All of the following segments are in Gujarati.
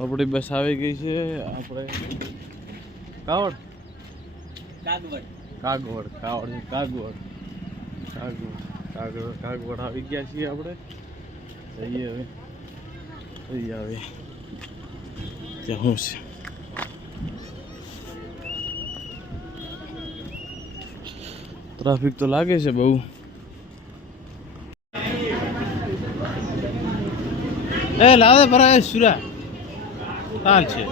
આપણી બસ આવી ગઈ છે. આપણે કાગવડ આવી ગયા છીએ. આપણે જઈએ હવે જઈ આવે ત્યાં શું છે. ટ્રાફિક તો લાગે છે બહુ. એ લાવે ભરાય સુરા તાલ છે.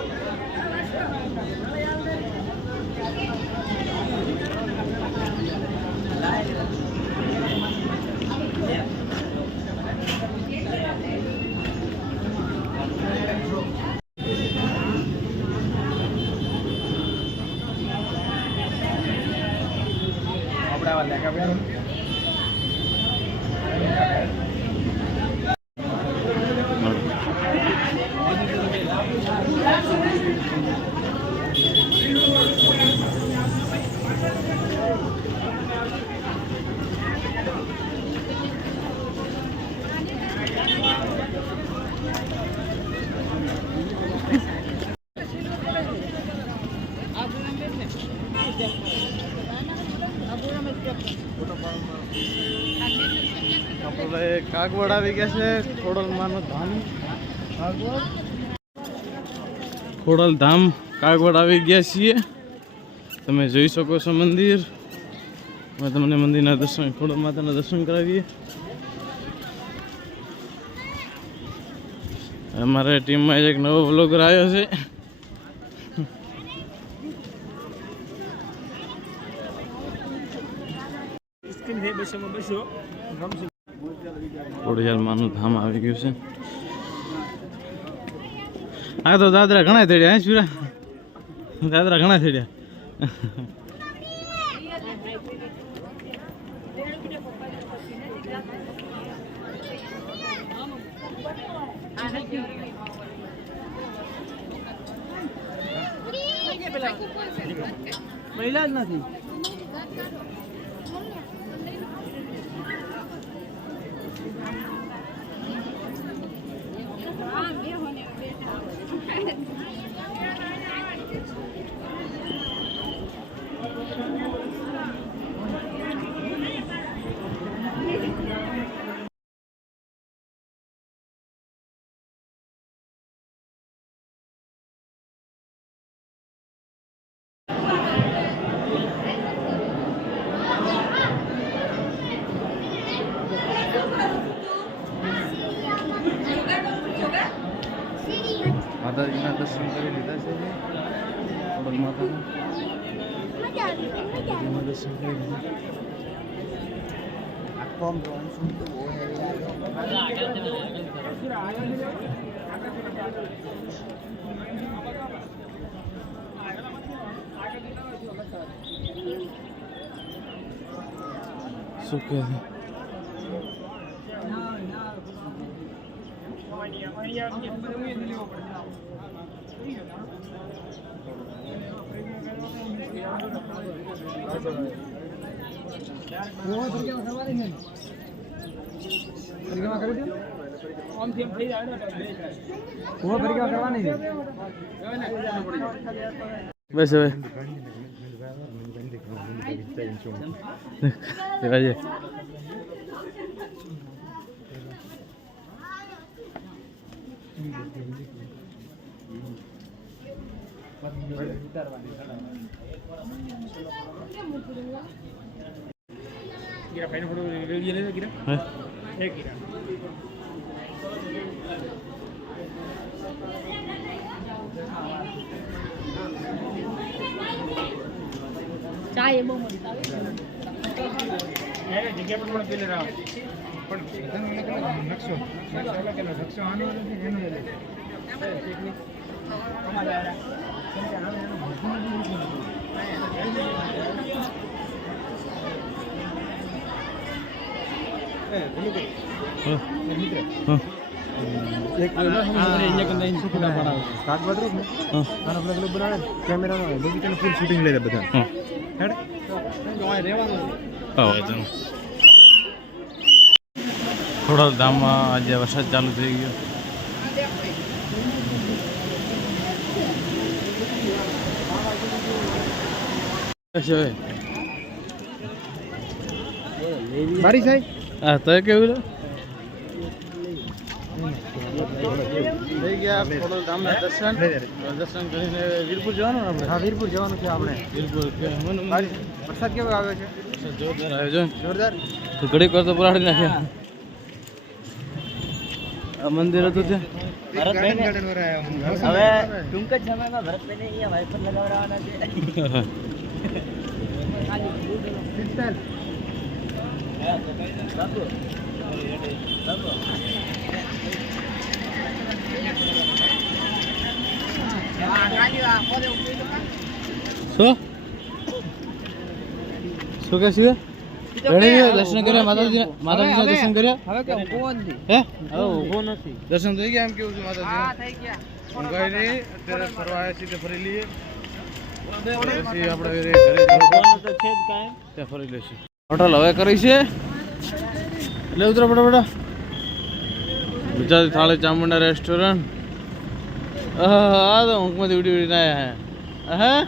આપણે કાગવડ આવી ગયા છે. ખોડલમાનું ધામ ખોડલ ધામ કાગવડ આવી ગયા છીએ. તમે જોઈ શકો છો મંદિર. અમે તમને મંદિરના દર્શન, ખોડલ માતાના દર્શન કરાવીએ. અમારે ટીમમાં એક નવો વ્લોગર આવ્યો છે. ખોડિયાલમાનું ધામ આવી ગયું છે. આ તો દાદરા ઘણા થયા. હે સુરા દાદરા ઘણા થયા. મહિલા જ નથી. માતાજીના દર્શન કરી લીધા છે. માતાજીના દર્શન કરી લીધા. શું કહે બસ હવે ચાય બહુ મસ્ત આવે છે. જગ્યા પર પણ પેલે રાવ પણ નકશો આનો નથી એનો શૂટિંગ લઈ બધા ખોડલ ધામમાં આજે વરસાદ ચાલુ થઈ ગયો. છે મારી સાહેબ હા તો કેવું થઈ ગયા ખોડલ ધામના દર્શન કરીને વીરપુર જવાનું ને આપણે હા વીરપુર જવાનું છે આપણે વીરપુર વરસાદ કેવો આવ્યો છે જોરદાર આયોજન જોરદાર તો ઘડીક વાર તો પરાડી નાખ્યા આ મંદિર હતું ત્યાં હવે ટૂંક જ સમયમાં ભરતભાઈને અહીંયા વાઇફર લગાવવાના છે શું કે છે દર્શન કર્યા માતાજીના દર્શન કર્યા હવે કે ઊભો નથી હે હવે ઊભો નથી દર્શન થઈ ગયા એમ કેવું છું માતાજી થઈ ગયા ઊંઘાઈ નહીં અત્યારે ફરવા આવ્યા છીએ તે ફરી લઈએ પછી આપણે ઘરે જવાનું તો છે જ કાંઈ ત્યાં ફરી લઈશું હોટલ હવે કરી છે એટલે ઉતરો ફટાફટ ગુજરાતી થાળી ચામુંડા રેસ્ટોરન્ટ આ તો ઊંઘમાંથી ઉડી ઉડીને આવ્યા હા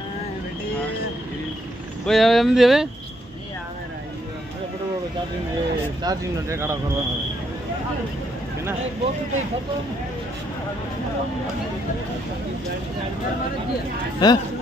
કોઈ આવે એમ દે હવે ચાર્જિંગનો ટેકાડો કરવાનો કે ના હે